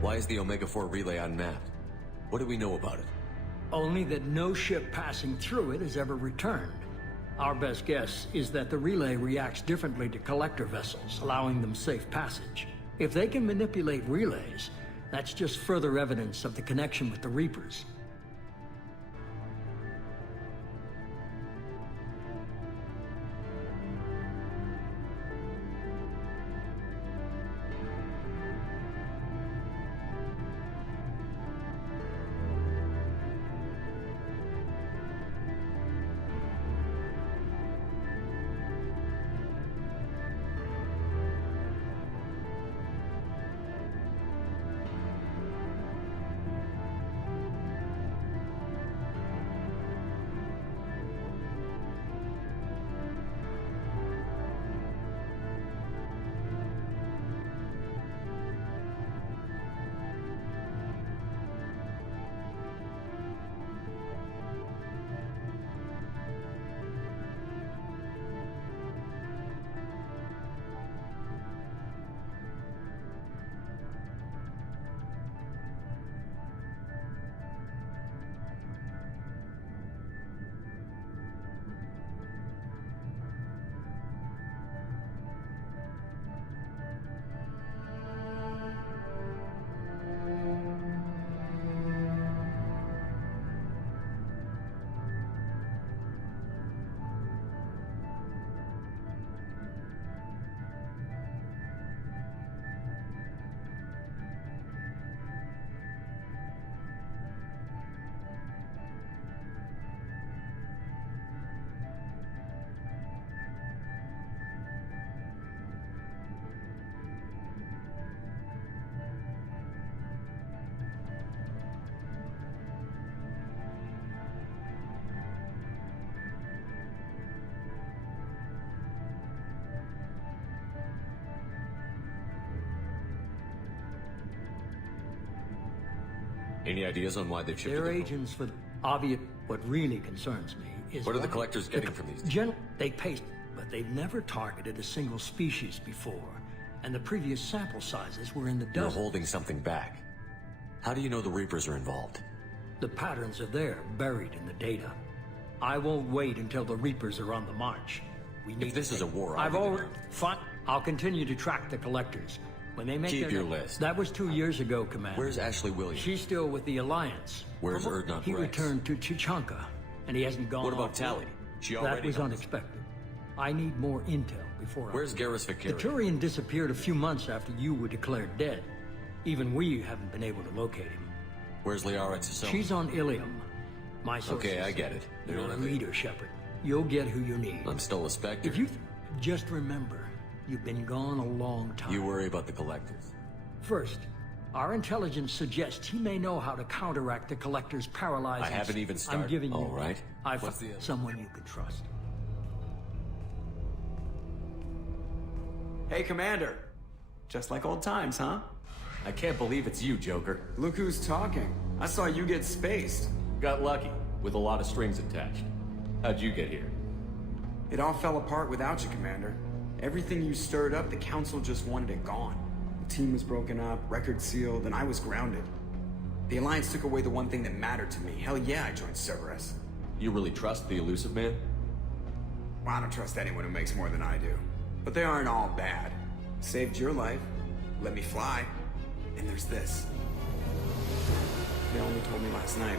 Why is the Omega-4 relay unmapped? What do we know about it? Only that no ship passing through it has ever returned. Our best guess is that the relay reacts differently to collector vessels, allowing them safe passage. If they can manipulate relays, that's just further evidence of the connection with the Reapers. Any ideas on why they've shifted They're their agents for obvious. What really concerns me is What are the collectors getting from these? They paste, but they've never targeted a single species before, and the previous sample sizes were in the You're dozens. holding something back. How do you know the Reapers are involved? The patterns are there, buried in the data. I won't wait until the Reapers are on the march. We need. If this is a war, I've I'll be already. Fine. I'll continue to track the collectors. When they make Keep their... your list. That was 2 years ago, Commander. Where's Ashley Williams? She's still with the Alliance. Where's Erdnot He Rex? returned to Chichanka, and he hasn't gone. What about off Tally? yet. She That already was knows. unexpected. I need more intel before Where's I... Garrus The Vicari? Turian disappeared a few months after you were declared dead. Even we haven't been able to locate him. Where's Liara Tassone? She's on Ilium. My sources Okay, I get it. They're You're on a a leader, Shepard. You'll get who you need. I'm still a Spectre. If you... Just remember, you've been gone a long time. You worry about the collectors. First, our intelligence suggests he may know how to counteract the Collector's paralyzing... I haven't even started. I'm giving you... All right. I've What's the other? someone you can trust. Hey, Commander. Just like old times, huh? I can't believe it's you, Joker. Look who's talking. I saw you get spaced. Got lucky, with a lot of strings attached. How'd you get here? It all fell apart without you, Commander. Everything you stirred up, the Council just wanted it gone. The team was broken up, record sealed, and I was grounded. The Alliance took away the one thing that mattered to me. Hell yeah, I joined Cerberus. You really trust the elusive man? Well, I don't trust anyone who makes more than I do. But they aren't all bad. Saved your life, let me fly, and there's this. They only told me last night.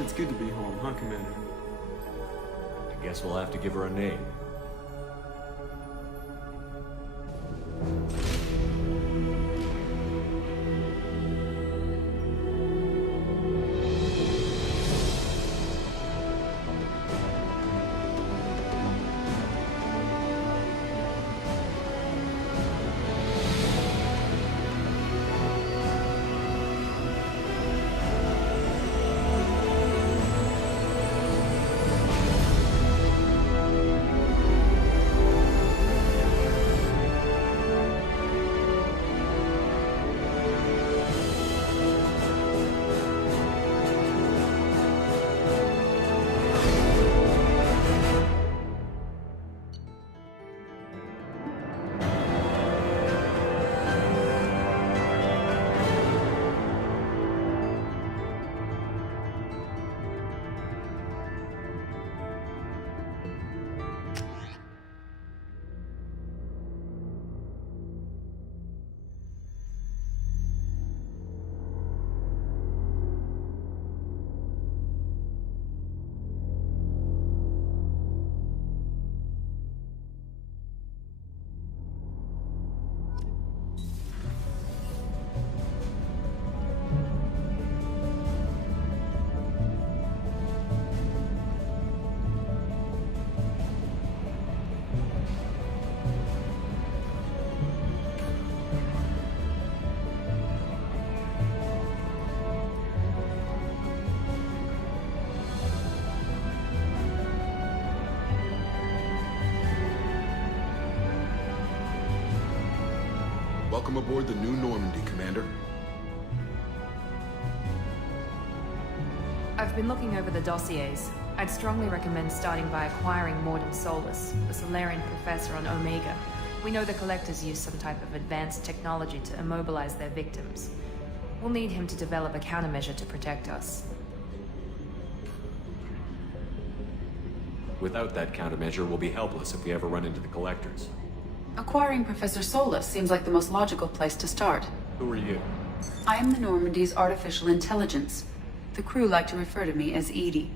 It's good to be home, huh, Commander? I guess we'll have to give her a name. Welcome aboard the new Normandy, Commander. I've been looking over the dossiers. I'd strongly recommend starting by acquiring Mordin Solus, the Solarian professor on Omega. We know the Collectors use some type of advanced technology to immobilize their victims. We'll need him to develop a countermeasure to protect us. Without that countermeasure, we'll be helpless if we ever run into the Collectors. Acquiring Professor Solus seems like the most logical place to start. Who are you? I am the Normandy's artificial intelligence. The crew like to refer to me as Edie.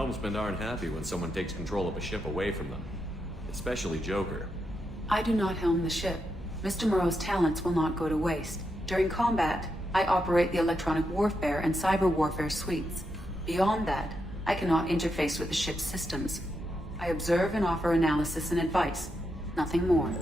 Helmsmen aren't happy when someone takes control of a ship away from them. Especially Joker. I do not helm the ship. Mr. Moreau's talents will not go to waste. During combat, I operate the electronic warfare and cyber warfare suites. Beyond that, I cannot interface with the ship's systems. I observe and offer analysis and advice. Nothing more.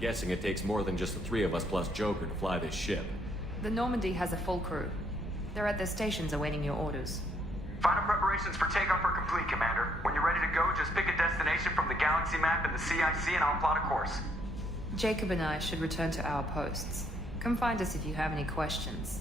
guessing it takes more than just the three of us plus Joker to fly this ship. The Normandy has a full crew. They're at their stations awaiting your orders. Final preparations for takeoff are complete, Commander. When you're ready to go, just pick a destination from the galaxy map in the CIC and I'll plot a course. Jacob and I should return to our posts. Come find us if you have any questions.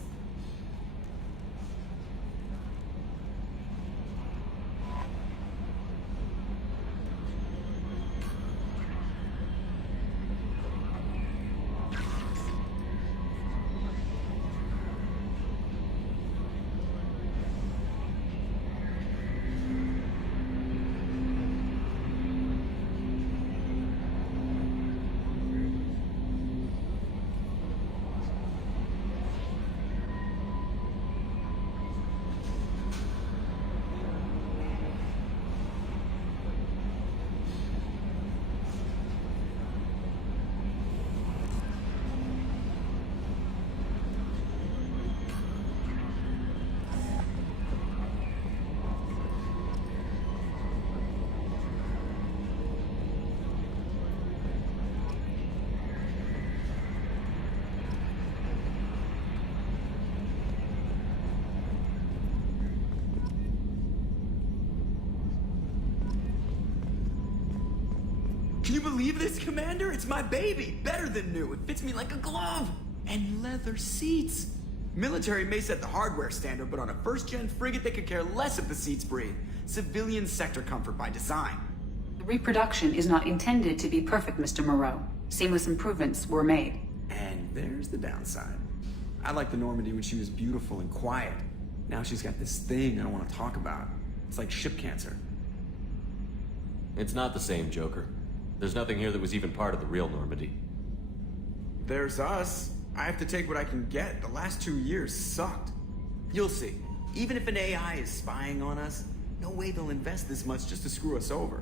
Can you believe this, Commander? It's my baby! Better than new. It fits me like a glove! And leather seats! Military may set the hardware standard, but on a first-gen frigate they could care less if the seats breathe. Civilian sector comfort by design. The reproduction is not intended to be perfect, Mr. Moreau. Seamless improvements were made. And there's the downside. I liked the Normandy when she was beautiful and quiet. Now she's got this thing I don't want to talk about. It's like ship cancer. It's not the same, Joker. There's nothing here that was even part of the real Normandy. There's us. I have to take what I can get. The last 2 years sucked. You'll see. Even if an AI is spying on us, no way they'll invest this much just to screw us over.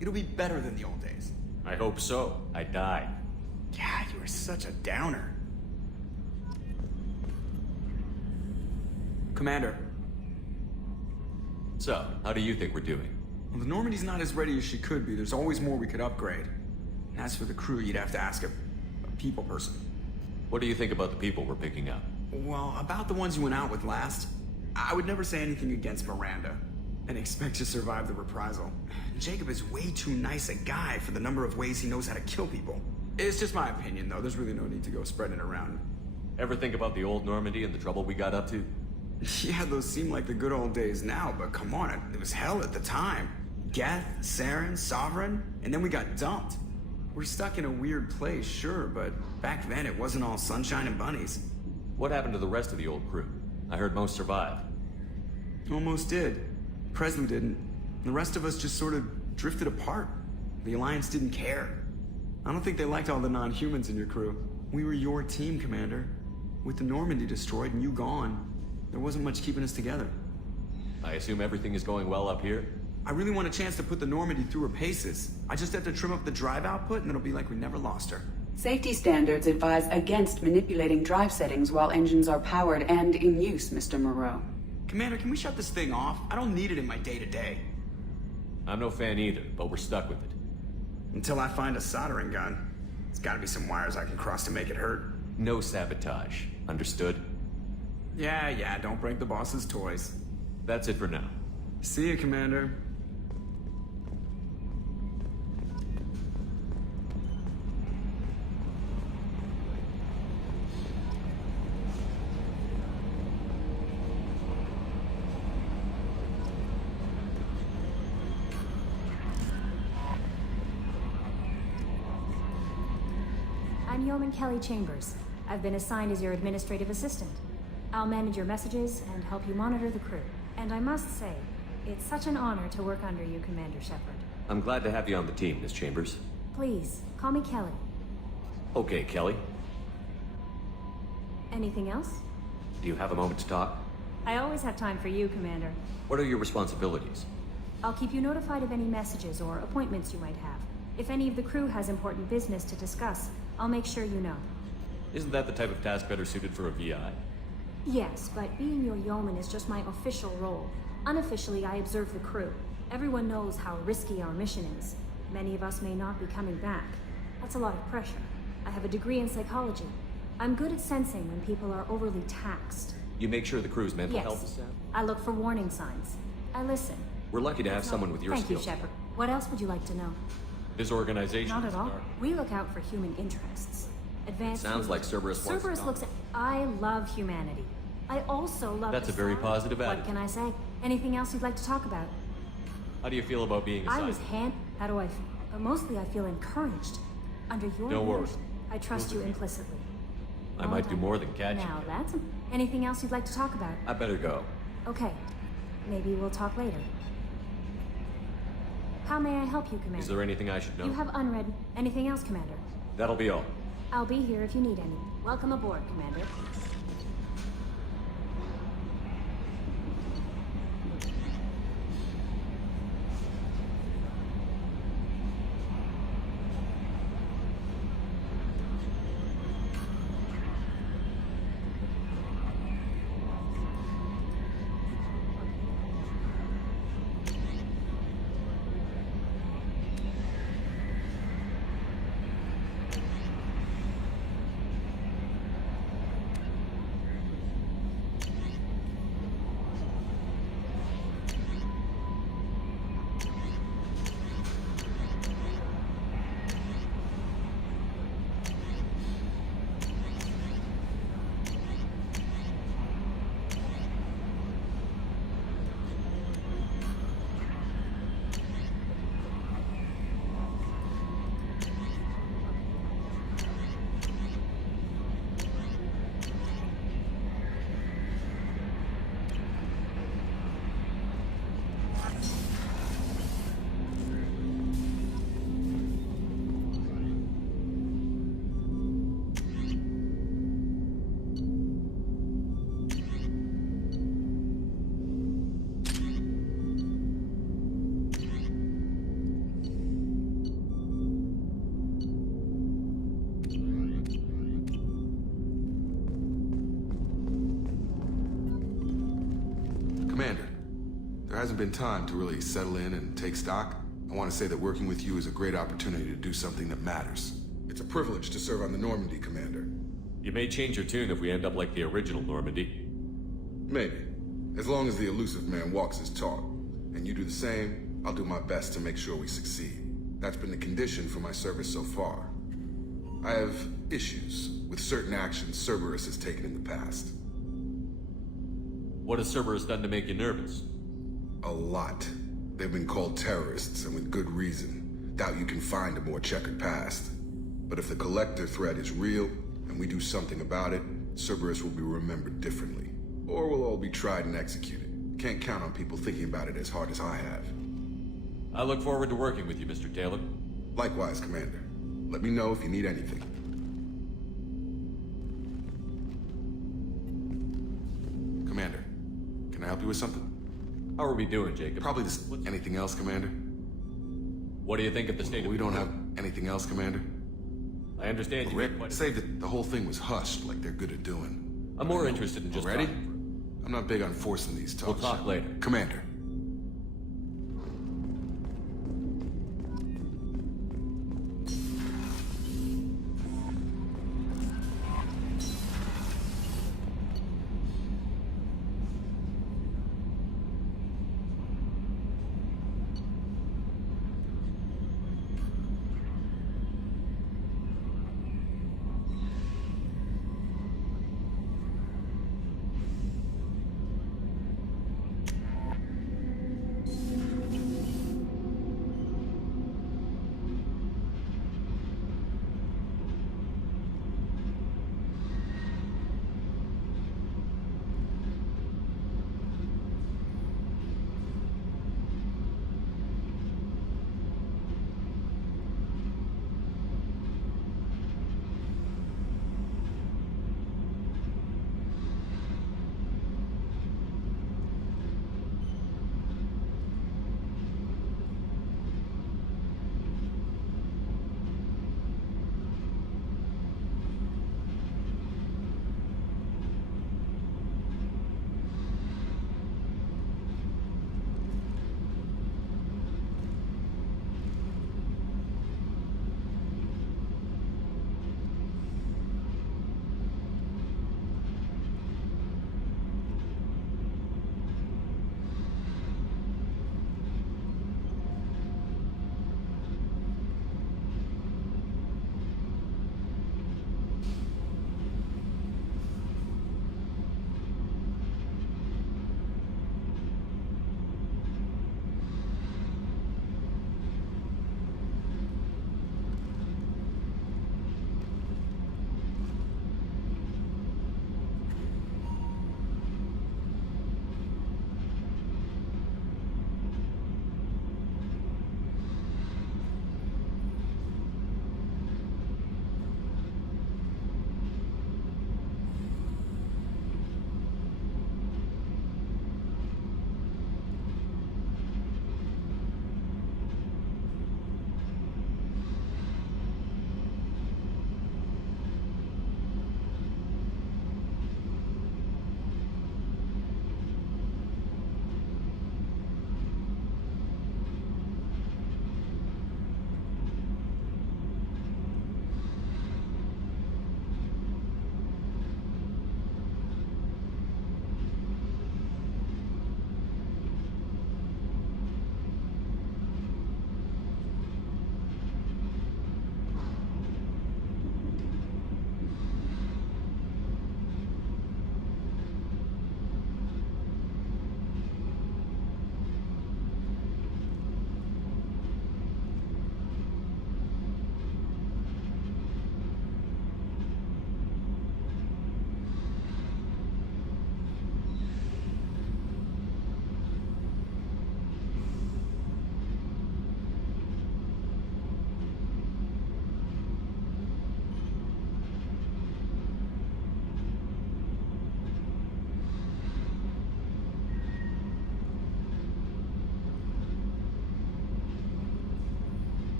It'll be better than the old days. I hope so. I died. God, you are such a downer. Commander. So, how do you think we're doing? Well, the Normandy's not as ready as she could be. There's always more we could upgrade. As for the crew, you'd have to ask a people person. What do you think about the people we're picking up? Well, about the ones you went out with last, I would never say anything against Miranda and expect to survive the reprisal. Jacob is way too nice a guy for the number of ways he knows how to kill people. It's just my opinion, though. There's really no need to go spreading it around. Ever think about the old Normandy and the trouble we got up to? Yeah, those seem like the good old days now, but come on, it was hell at the time. Geth, Saren, Sovereign, and then we got dumped. We're stuck in a weird place, sure, but back then it wasn't all sunshine and bunnies. What happened to the rest of the old crew? I heard most survived. Almost did. Presley didn't. The rest of us just sort of drifted apart. The Alliance didn't care. I don't think they liked all the non-humans in your crew. We were your team, Commander. With the Normandy destroyed and you gone, there wasn't much keeping us together. I assume everything is going well up here? I really want a chance to put the Normandy through her paces. I just have to trim up the drive output and it'll be like we never lost her. Safety standards advise against manipulating drive settings while engines are powered and in use, Mr. Moreau. Commander, can we shut this thing off? I don't need it in my day-to-day. I'm no fan either, but we're stuck with it. Until I find a soldering gun. There's gotta be some wires I can cross to make it hurt. No sabotage. Understood? Yeah, don't break the boss's toys. That's it for now. See you, Commander. I'm Yeoman Kelly Chambers. I've been assigned as your administrative assistant. I'll manage your messages and help you monitor the crew. And I must say, it's such an honor to work under you, Commander Shepard. I'm glad to have you on the team, Miss Chambers. Please, call me Kelly. Okay, Kelly. Anything else? Do you have a moment to talk? I always have time for you, Commander. What are your responsibilities? I'll keep you notified of any messages or appointments you might have. If any of the crew has important business to discuss, I'll make sure you know. Isn't that the type of task better suited for a VI? Yes, but being your yeoman is just my official role. Unofficially, I observe the crew. Everyone knows how risky our mission is. Many of us may not be coming back. That's a lot of pressure. I have a degree in psychology. I'm good at sensing when people are overly taxed. You make sure the crew's mental Yes. health is sound? I look for warning signs. I listen. We're lucky to have someone with your Thank you, skills. Shepard. What else would you like to know? This organization Not is at all. dark. We look out for human interests. Advanced. Sounds like Cerberus wants Cerberus to looks at. I love humanity. I also love. That's the a very sound. positive What attitude. can I say? Anything else you'd like to talk about? How do you feel about being I assigned? was How do I feel? Mostly I feel encouraged. Under your Don't worry. leadership. I trust you implicitly. I might do more than catch you. Now that's anything else you'd like to talk about? I better go. Okay. Maybe we'll talk later. How may I help you, Commander? Is there anything I should know? You have unread. Anything else, Commander? That'll be all. I'll be here if you need any. Welcome aboard, Commander. Commander, there hasn't been time to really settle in and take stock. I want to say that working with you is a great opportunity to do something that matters. It's a privilege to serve on the Normandy, Commander. You may change your tune if we end up like the original Normandy. Maybe. As long as the elusive man walks his talk. And you do the same, I'll do my best to make sure we succeed. That's been the condition for my service so far. I have issues with certain actions Cerberus has taken in the past. What has Cerberus done to make you nervous? A lot. They've been called terrorists, and with good reason. Doubt you can find a more checkered past. But if the Collector threat is real, and we do something about it, Cerberus will be remembered differently. Or we'll all be tried and executed. Can't count on people thinking about it as hard as I have. I look forward to working with you, Mr. Taylor. Likewise, Commander. Let me know if you need anything. Commander, can I help you with something? How are we doing, Jacob? Probably this. Anything else, Commander? What do you think of the state of... We don't have anything else, Commander? I understand you... Rick, say that the whole thing was hushed like they're good at doing. I'm more interested in just... Ready? talking. I'm not big on forcing these talks. We'll talk later. Commander.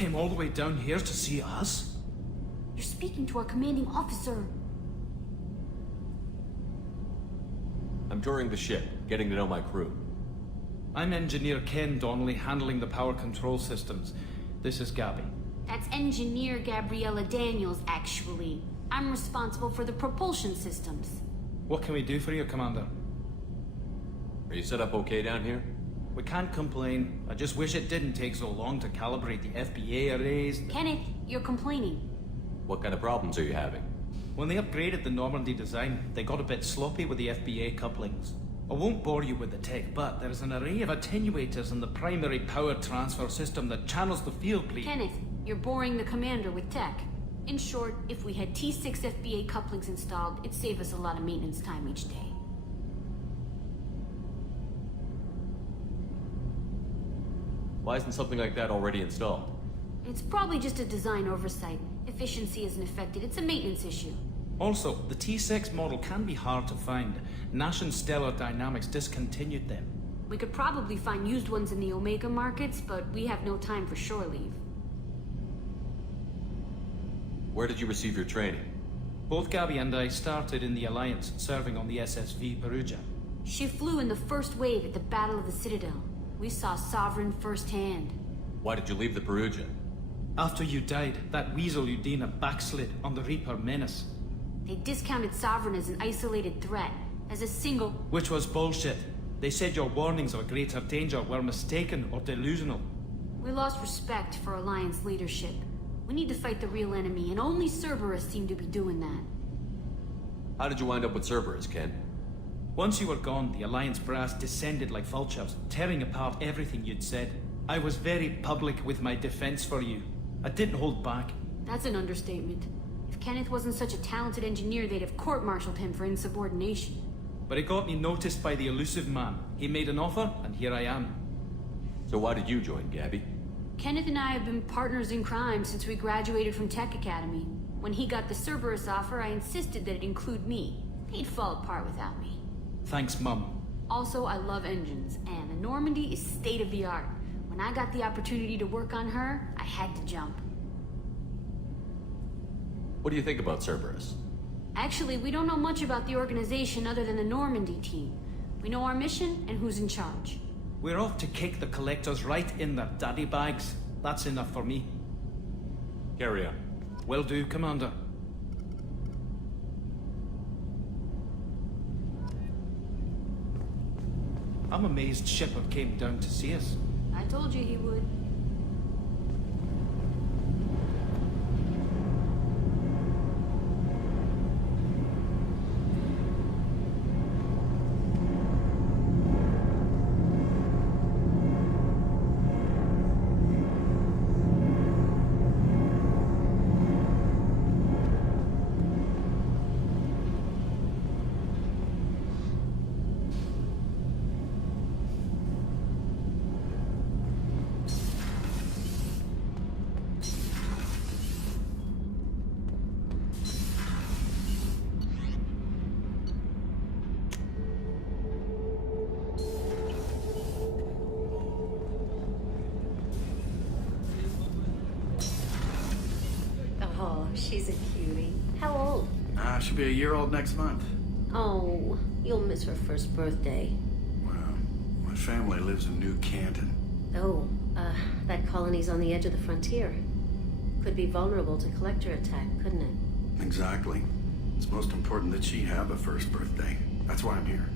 came all the way down here to see us? You're speaking to our commanding officer. I'm touring the ship, getting to know my crew. I'm Engineer Ken Donnelly, handling the power control systems. This is Gabby. That's Engineer Gabriella Daniels, actually. I'm responsible for the propulsion systems. What can we do for you, Commander? Are you set up okay down here? We can't complain. I just wish it didn't take so long to calibrate the FBA arrays. Kenneth, you're complaining. What kind of problems are you having? When they upgraded the Normandy design, they got a bit sloppy with the FBA couplings. I won't bore you with the tech, but there is an array of attenuators in the primary power transfer system that channels the field bleed. Kenneth, you're boring the commander with tech. In short, if we had T6 FBA couplings installed, it'd save us a lot of maintenance time each day. Why isn't something like that already installed? It's probably just a design oversight. Efficiency isn't affected, it's a maintenance issue. Also, the T6 model can be hard to find. Nash and Stellar Dynamics discontinued them. We could probably find used ones in the Omega markets, but we have no time for shore leave. Where did you receive your training? Both Gabby and I started in the Alliance, serving on the SSV Perugia. She flew in the first wave at the Battle of the Citadel. We saw Sovereign firsthand. Why did you leave the Perugia? After you died, that weasel Udina backslid on the Reaper Menace. They discounted Sovereign as an isolated threat, as a single... Which was bullshit. They said your warnings of a greater danger were mistaken or delusional. We lost respect for Alliance leadership. We need to fight the real enemy, and only Cerberus seemed to be doing that. How did you wind up with Cerberus, Ken? Once you were gone, the Alliance brass descended like vultures, tearing apart everything you'd said. I was very public with my defense for you. I didn't hold back. That's an understatement. If Kenneth wasn't such a talented engineer, they'd have court-martialed him for insubordination. But it got me noticed by the elusive man. He made an offer, and here I am. So why did you join, Gabby? Kenneth and I have been partners in crime since we graduated from Tech Academy. When he got the Cerberus offer, I insisted that it include me. He'd fall apart without me. Thanks, Mum. Also, I love engines, and the Normandy is state-of-the-art. When I got the opportunity to work on her, I had to jump. What do you think about Cerberus? Actually, we don't know much about the organization other than the Normandy team. We know our mission and who's in charge. We're off to kick the Collectors right in their daddy bags. That's enough for me. Carry on. Will do, Commander. I'm amazed Shepard came down to see us. I told you he would. She's a cutie. How old? She'll be a year old next month. Oh, you'll miss her first birthday. Well, my family lives in New Canton. Oh, that colony's on the edge of the frontier. Could be vulnerable to collector attack, couldn't it? Exactly. It's most important that she have a first birthday. That's why I'm here.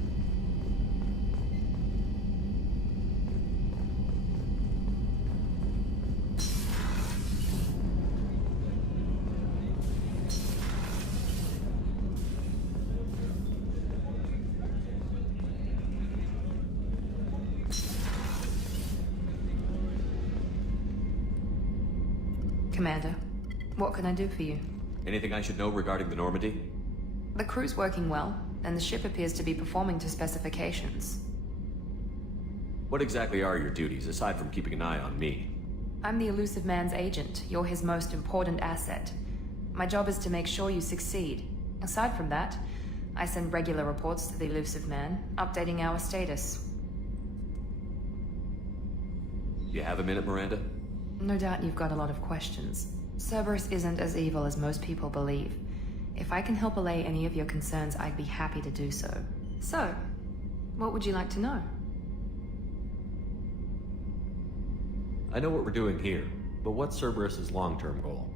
Commander, what can I do for you? Anything I should know regarding the Normandy? The crew's working well, and the ship appears to be performing to specifications. What exactly are your duties, aside from keeping an eye on me? I'm the Elusive Man's agent. You're his most important asset. My job is to make sure you succeed. Aside from that, I send regular reports to the Elusive Man, updating our status. You have a minute, Miranda? No doubt you've got a lot of questions. Cerberus isn't as evil as most people believe. If I can help allay any of your concerns, I'd be happy to do so. So, what would you like to know? I know what we're doing here, but what's Cerberus's long-term goal?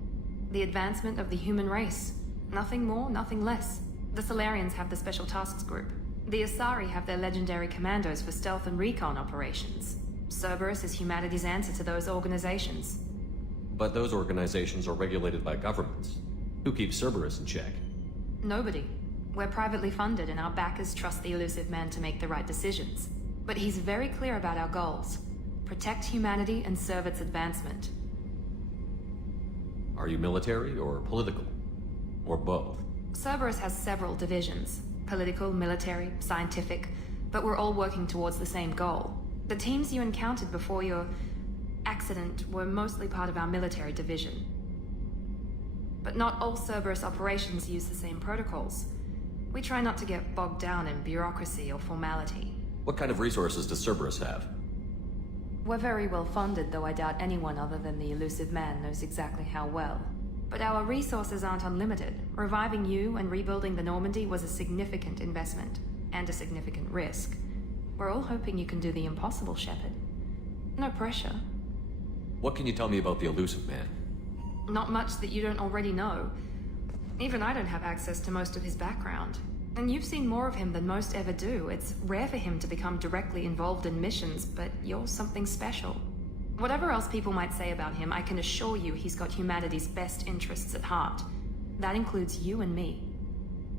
The advancement of the human race. Nothing more, nothing less. The Solarians have the Special Tasks Group. The Asari have their legendary commandos for stealth and recon operations. Cerberus is humanity's answer to those organizations. But those organizations are regulated by governments. Who keeps Cerberus in check? Nobody. We're privately funded and our backers trust the elusive man to make the right decisions. But he's very clear about our goals. Protect humanity and serve its advancement. Are you military or political? Or both? Cerberus has several divisions. Political, military, scientific. But we're all working towards the same goal. The teams you encountered before your accident were mostly part of our military division. But not all Cerberus operations use the same protocols. We try not to get bogged down in bureaucracy or formality. What kind of resources does Cerberus have? We're very well funded, though I doubt anyone other than the elusive man knows exactly how well. But our resources aren't unlimited. Reviving you and rebuilding the Normandy was a significant investment, and a significant risk. We're all hoping you can do the impossible, Shepard. No pressure. What can you tell me about the elusive man? Not much that you don't already know. Even I don't have access to most of his background. And you've seen more of him than most ever do. It's rare for him to become directly involved in missions, but you're something special. Whatever else people might say about him, I can assure you he's got humanity's best interests at heart. That includes you and me.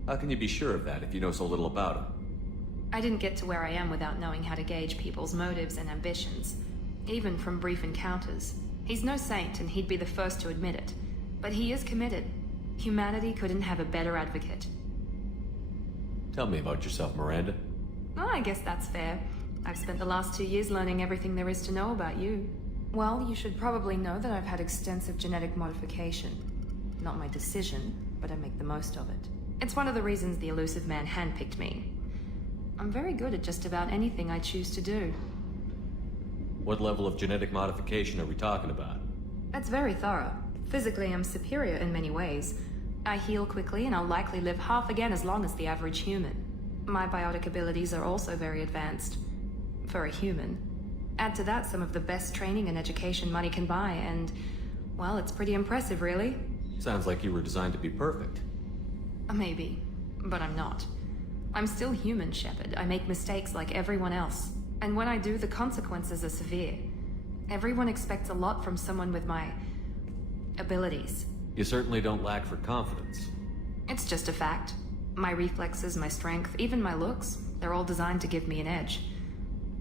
How can you be sure of that if you know so little about him? I didn't get to where I am without knowing how to gauge people's motives and ambitions. Even from brief encounters. He's no saint, and he'd be the first to admit it. But he is committed. Humanity couldn't have a better advocate. Tell me about yourself, Miranda. Oh, I guess that's fair. I've spent the last 2 years learning everything there is to know about you. Well, you should probably know that I've had extensive genetic modification. Not my decision, but I make the most of it. It's one of the reasons the elusive man handpicked me. I'm very good at just about anything I choose to do. What level of genetic modification are we talking about? That's very thorough. Physically, I'm superior in many ways. I heal quickly, and I'll likely live half again as long as the average human. My biotic abilities are also very advanced. For a human. Add to that some of the best training and education money can buy, and, well, it's pretty impressive, really. Sounds like you were designed to be perfect. Maybe, but I'm not. I'm still human, Shepard. I make mistakes like everyone else. And when I do, the consequences are severe. Everyone expects a lot from someone with my abilities. You certainly don't lack for confidence. It's just a fact. My reflexes, my strength, even my looks, they're all designed to give me an edge.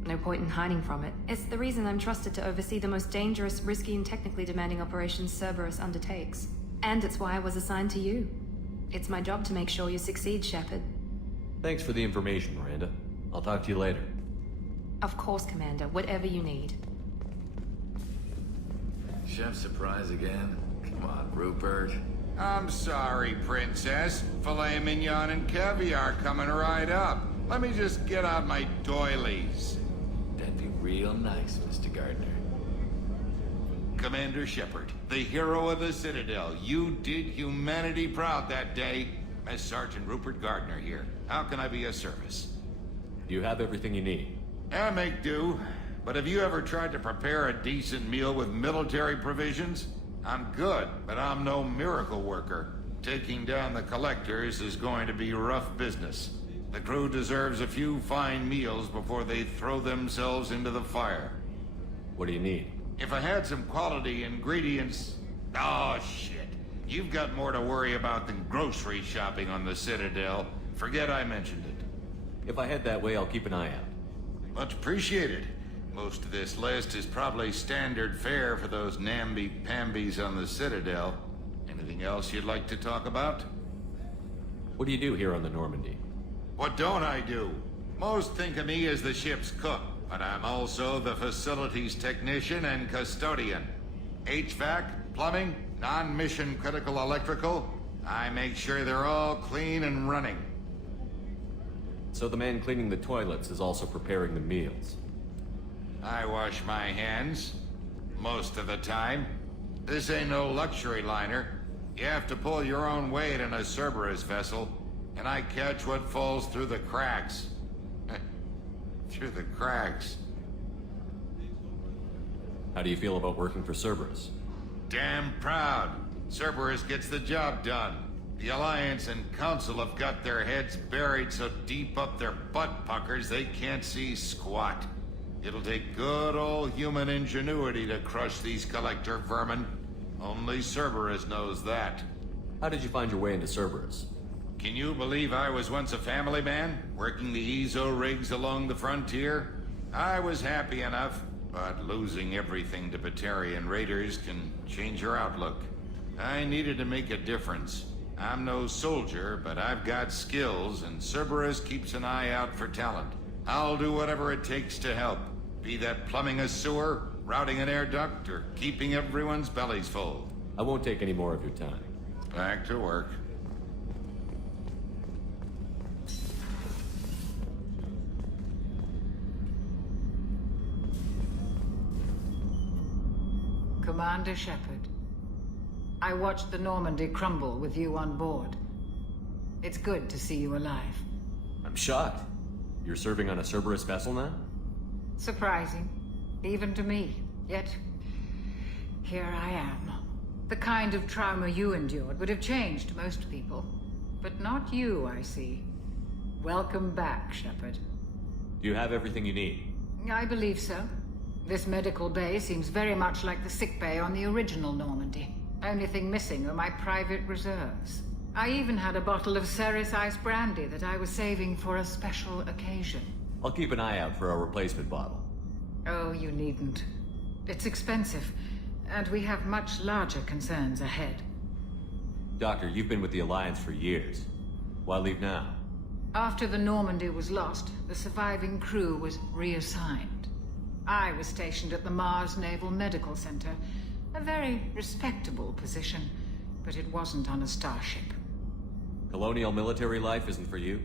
No point in hiding from it. It's the reason I'm trusted to oversee the most dangerous, risky, and technically demanding operations Cerberus undertakes. And it's why I was assigned to you. It's my job to make sure you succeed, Shepard. Thanks for the information, Miranda. I'll talk to you later. Of course, Commander. Whatever you need. Chef surprise again? Come on, Rupert. I'm sorry, Princess. Filet mignon and caviar coming right up. Let me just get out my doilies. That'd be real nice, Mr. Gardner. Commander Shepard, the hero of the Citadel. You did humanity proud that day. As Sergeant Rupert Gardner here. How can I be of service? You have everything you need. I make do. But have you ever tried to prepare a decent meal with military provisions? I'm good, but I'm no miracle worker. Taking down the collectors is going to be rough business. The crew deserves a few fine meals before they throw themselves into the fire. What do you need? If I had some quality ingredients... Oh, shit. You've got more to worry about than grocery shopping on the Citadel. Forget I mentioned it. If I head that way, I'll keep an eye out. Much appreciated. Most of this list is probably standard fare for those namby-pambies on the Citadel. Anything else you'd like to talk about? What do you do here on the Normandy? What don't I do? Most think of me as the ship's cook, but I'm also the facilities technician and custodian. HVAC, plumbing, non-mission critical electrical. I make sure they're all clean and running. So the man cleaning the toilets is also preparing the meals? I wash my hands. most of the time. This ain't no luxury liner. You have to pull your own weight in a Cerberus vessel, and I catch what falls through the cracks. Through the cracks. How do you feel about working for Cerberus? Damn proud. Cerberus gets the job done. The Alliance and Council have got their heads buried so deep up their butt puckers they can't see squat. It'll take good old human ingenuity to crush these collector vermin. Only Cerberus knows that. How did you find your way into Cerberus? Can you believe I was once a family man, working the EZO rigs along the frontier? I was happy enough, but losing everything to Batarian raiders can change your outlook. I needed to make a difference. I'm no soldier, but I've got skills, and Cerberus keeps an eye out for talent. I'll do whatever it takes to help. Be that plumbing a sewer, routing an air duct, or keeping everyone's bellies full. I won't take any more of your time. Back to work. Commander Shepard, I watched the Normandy crumble with you on board. It's good to see you alive. I'm shocked. You're serving on a Cerberus vessel now? Surprising, even to me. Yet, here I am. The kind of trauma you endured would have changed most people. But not you, I see. Welcome back, Shepard. Do you have everything you need? I believe so. This medical bay seems very much like the sick bay on the original Normandy. Only thing missing are my private reserves. I even had a bottle of Ceres Ice brandy that I was saving for a special occasion. I'll keep an eye out for a replacement bottle. Oh, you needn't. It's expensive, and we have much larger concerns ahead. Doctor, you've been with the Alliance for years. Why leave now? After the Normandy was lost, the surviving crew was reassigned. I was stationed at the Mars Naval Medical Center, a very respectable position, but it wasn't on a starship. Colonial military life isn't for you?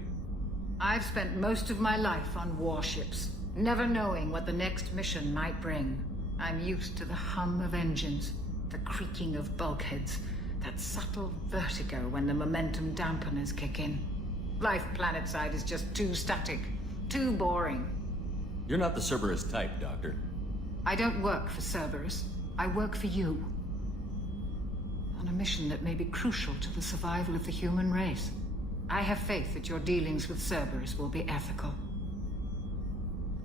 I've spent most of my life on warships, never knowing what the next mission might bring. I'm used to the hum of engines, the creaking of bulkheads, that subtle vertigo when the momentum dampeners kick in. Life planetside is just too static, too boring. You're not the Cerberus type, Doctor. I don't work for Cerberus. I work for you. On a mission that may be crucial to the survival of the human race. I have faith that your dealings with Cerberus will be ethical.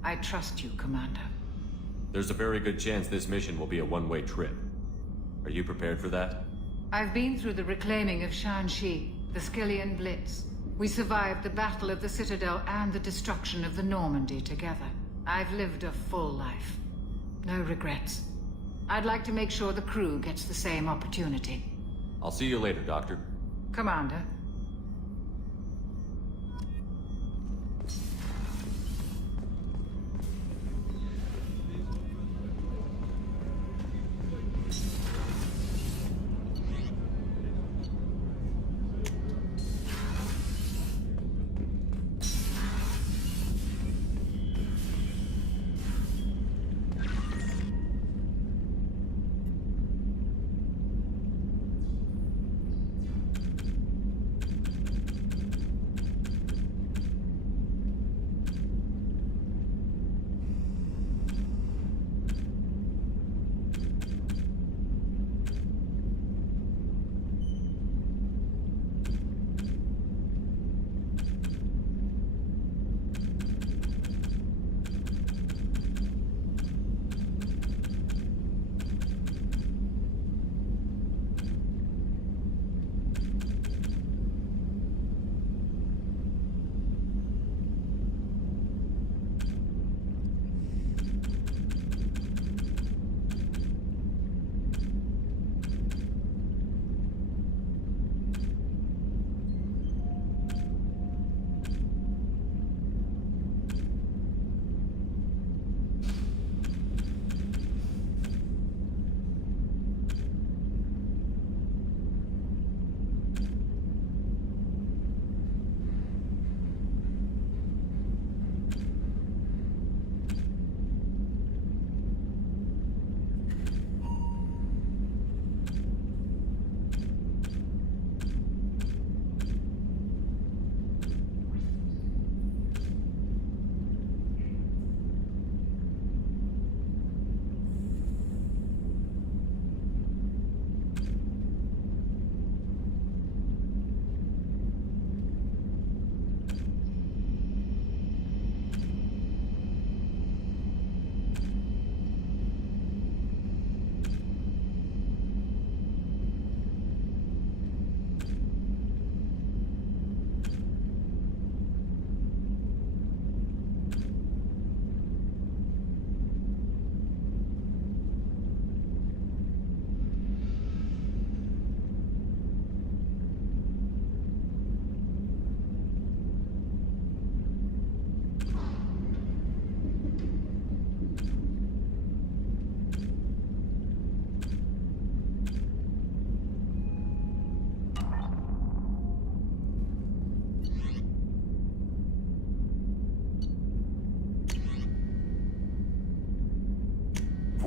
I trust you, Commander. There's a very good chance this mission will be a one-way trip. Are you prepared for that? I've been through the reclaiming of Shanxi, the Skillian Blitz. We survived the Battle of the Citadel and the destruction of the Normandy together. I've lived a full life. No regrets. I'd like to make sure the crew gets the same opportunity. I'll see you later, Doctor. Commander.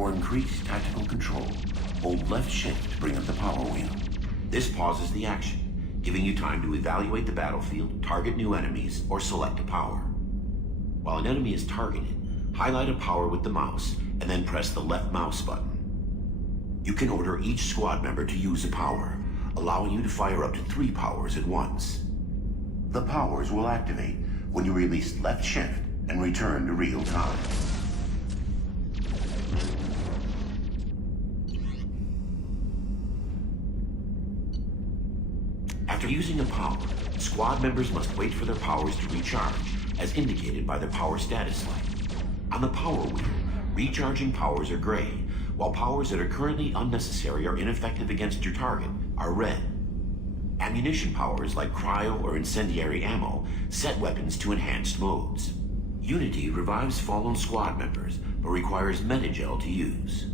For increased tactical control, hold left shift to bring up the power wheel. This pauses the action, giving you time to evaluate the battlefield, target new enemies, or select a power. While an enemy is targeted, highlight a power with the mouse, and then press the left mouse button. You can order each squad member to use a power, allowing you to fire up to 3 powers at once. The powers will activate when you release left shift and return to real time. After using a power, squad members must wait for their powers to recharge, as indicated by the power status light. On the power wheel, recharging powers are gray, while powers that are currently unnecessary or ineffective against your target are red. Ammunition powers like cryo or incendiary ammo set weapons to enhanced modes. Unity revives fallen squad members, but requires metagel to use.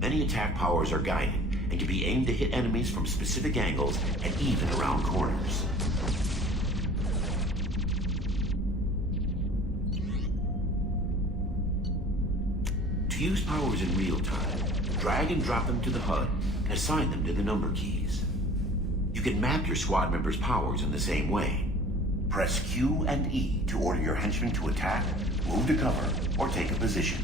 Many attack powers are guided and can be aimed to hit enemies from specific angles and even around corners. To use powers in real time, drag and drop them to the HUD and assign them to the number keys. You can map your squad members' powers in the same way. Press Q and E to order your henchmen to attack, move to cover, or take a position.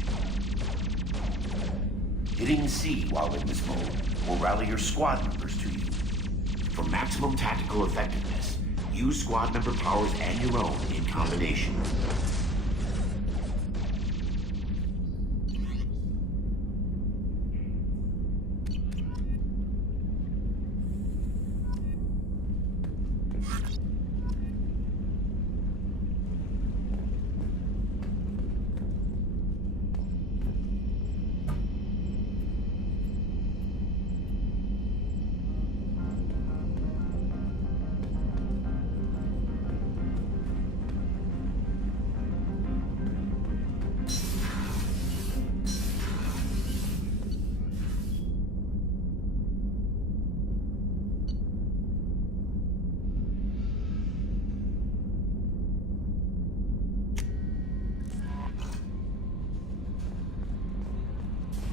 Hitting C while in this mode will rally your squad members to you. For maximum tactical effectiveness, use squad member powers and your own in combination.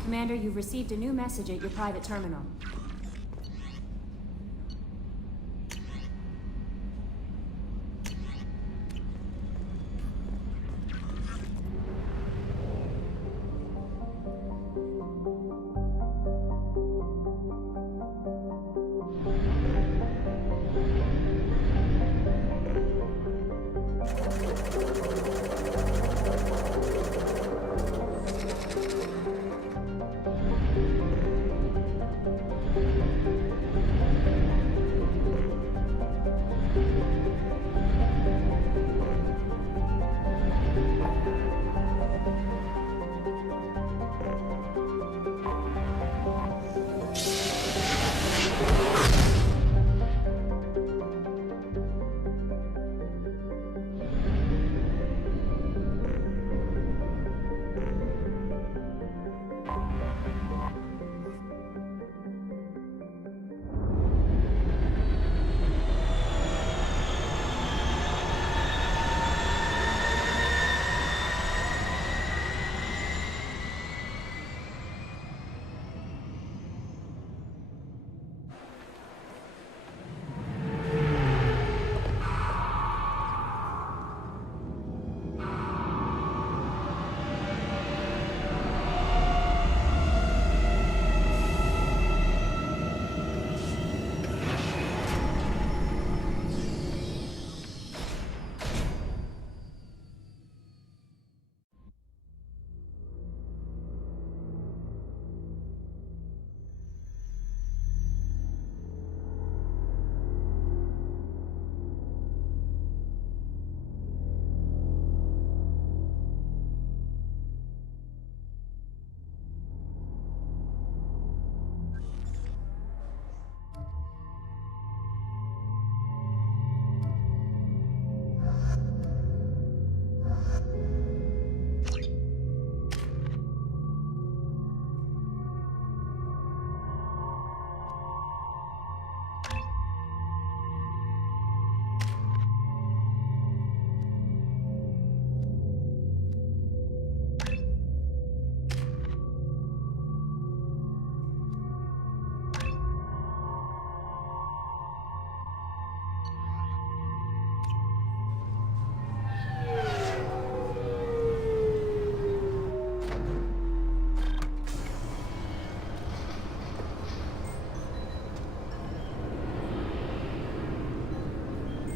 Commander, you've received a new message at your private terminal.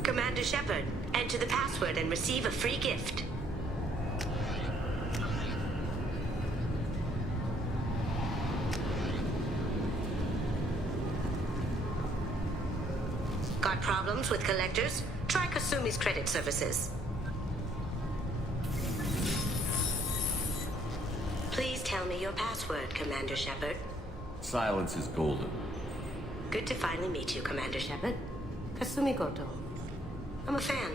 Commander Shepard, enter the password and receive a free gift. Got problems with collectors? Try Kasumi's credit services. Please tell me your password, Commander Shepard. Silence is golden. Good to finally meet you, Commander Shepard. Kasumi Goto. I'm a fan.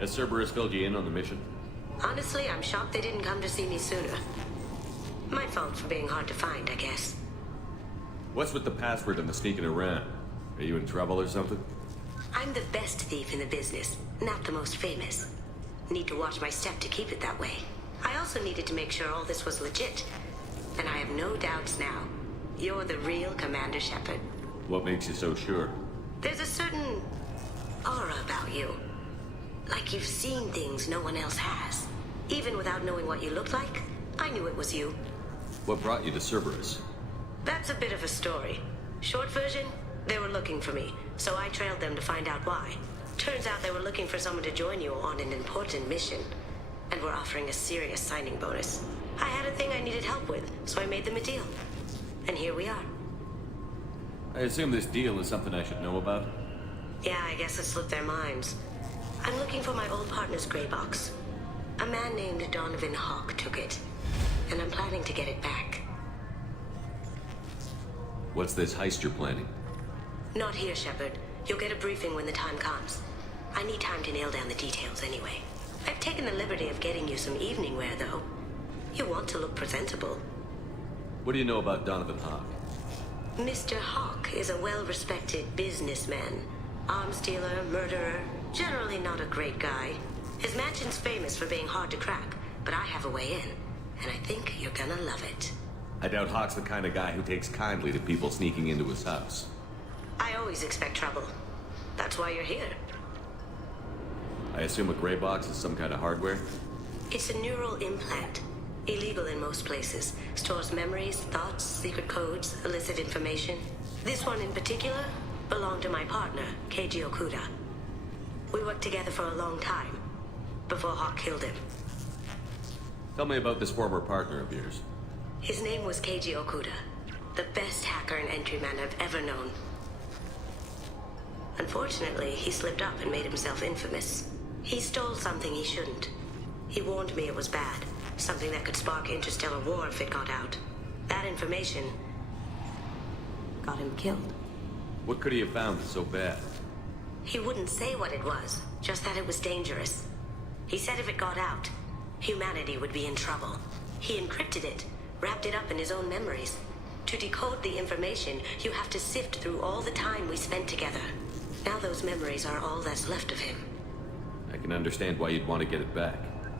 Has Cerberus filled you in on the mission? Honestly, I'm shocked they didn't come to see me sooner. My fault for being hard to find, I guess. What's with the password and the sneaking around? Are you in trouble or something? I'm the best thief in the business, not the most famous. Need to watch my step to keep it that way. I also needed to make sure all this was legit. And I have no doubts now. You're the real Commander Shepard. What makes you so sure? There's a certain aura about you. Like you've seen things no one else has. Even without knowing what you looked like, I knew it was you. What brought you to Cerberus? That's a bit of a story. Short version, they were looking for me, so I trailed them to find out why. Turns out they were looking for someone to join you on an important mission, and were offering a serious signing bonus. I had a thing I needed help with, so I made them a deal. And here we are. I assume this deal is something I should know about? Yeah, I guess it slipped their minds. I'm looking for my old partner's gray box. A man named Donovan Hawk took it, and I'm planning to get it back. What's this heist you're planning? Not here, Shepard. You'll get a briefing when the time comes. I need time to nail down the details anyway. I've taken the liberty of getting you some evening wear, though. You want to look presentable. What do you know about Donovan Hawk? Mr. Hawk is a well-respected businessman. Arms dealer, murderer, generally not a great guy. His mansion's famous for being hard to crack, but I have a way in, and I think you're gonna love it. I doubt Hawk's the kind of guy who takes kindly to people sneaking into his house. I always expect trouble. That's why you're here. I assume a gray box is some kind of hardware? It's a neural implant. Illegal in most places. Stores memories, thoughts, secret codes, illicit information. This one in particular belonged to my partner, Keiji Okuda. We worked together for a long time, before Hawk killed him. Tell me about this former partner of yours. His name was Keiji Okuda, the best hacker and entryman I've ever known. Unfortunately, he slipped up and made himself infamous. He stole something he shouldn't. He warned me it was bad, something that could spark interstellar war if it got out. That information got him killed. What could he have found so bad? He wouldn't say what it was, just that it was dangerous. He said if it got out, humanity would be in trouble. He encrypted it, wrapped it up in his own memories. To decode the information, you have to sift through all the time we spent together. Now those memories are all that's left of him. I can understand why you'd want to get it back.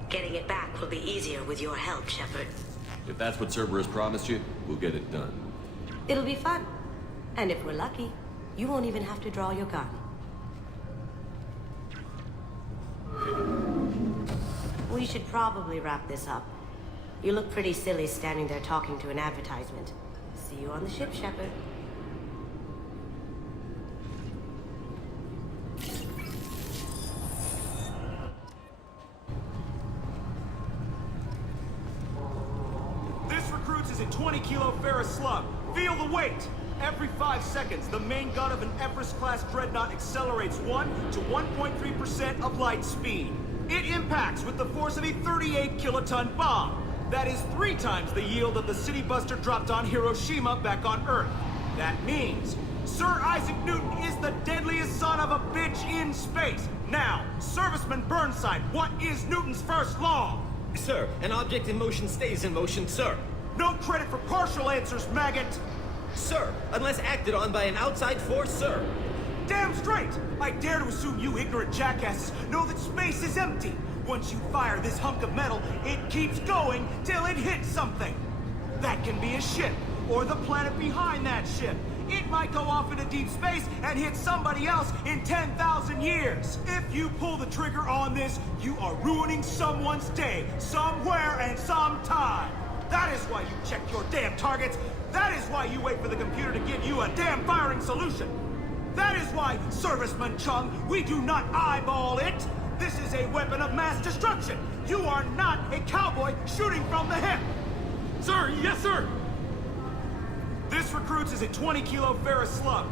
Getting it back will be easier with your help, Shepard. If that's what Cerberus promised you, we'll get it done. It'll be fun. And if we're lucky, you won't even have to draw your gun. We should probably wrap this up. You look pretty silly standing there talking to an advertisement. See you on the ship, Shepard. This recruits is a 20-kilo ferrous slug. Feel the weight! Every 5 seconds, the main gun of an Everest-class dreadnought accelerates 1 to 1.3% of light speed. It impacts with the force of a 38-kiloton bomb. That is 3 times the yield of the city buster dropped on Hiroshima back on Earth. That means Sir Isaac Newton is the deadliest son of a bitch in space. Now, Serviceman Burnside, what is Newton's first law? Sir, an object in motion stays in motion, sir. No credit for partial answers, maggot! Sir, unless acted on by an outside force, sir. Damn straight! I dare to assume you ignorant jackasses know that space is empty. Once you fire this hunk of metal, it keeps going till it hits something. That can be a ship, or the planet behind that ship. It might go off into deep space and hit somebody else in 10,000 years. If you pull the trigger on this, you are ruining someone's day, somewhere and sometime. That is why you check your damn targets. That is why you wait for the computer to give you a damn firing solution. That is why, Serviceman Chung, we do not eyeball it! This is a weapon of mass destruction! You are not a cowboy shooting from the hip! Sir, yes, sir! This recruits is a 20-kilo ferrous slug.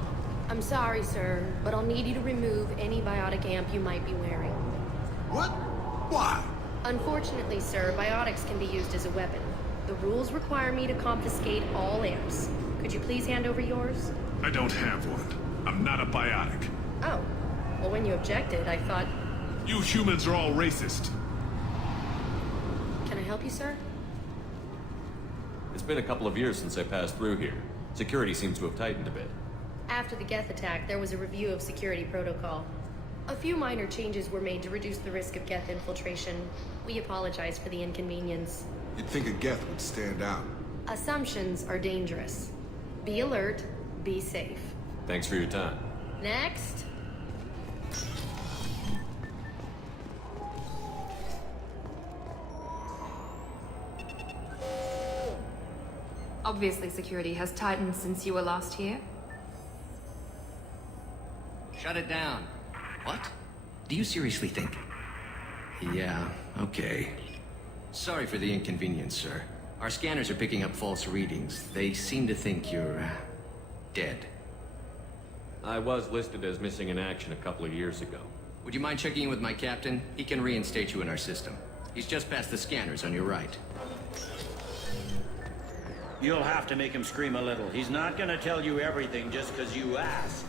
I'm sorry, sir, but I'll need you to remove any biotic amp you might be wearing. What? Why? Unfortunately, sir, biotics can be used as a weapon. The rules require me to confiscate all amps. Could you please hand over yours? I don't have one. I'm not a biotic. Oh. Well, when you objected, I thought... You humans are all racist. Can I help you, sir? It's been a couple of years since I passed through here. Security seems to have tightened a bit. After the Geth attack, there was a review of security protocol. A few minor changes were made to reduce the risk of Geth infiltration. We apologize for the inconvenience. You'd think a Geth would stand out. Assumptions are dangerous. Be alert, be safe. Thanks for your time. Next. Obviously, security has tightened since you were last here. Shut it down. What? Do you seriously think? Yeah, okay. Sorry for the inconvenience, sir. Our scanners are picking up false readings. They seem to think you're... dead. I was listed as missing in action a couple of years ago. Would you mind checking in with my captain? He can reinstate you in our system. He's just past the scanners on your right. You'll have to make him scream a little. He's not gonna tell you everything just because you asked.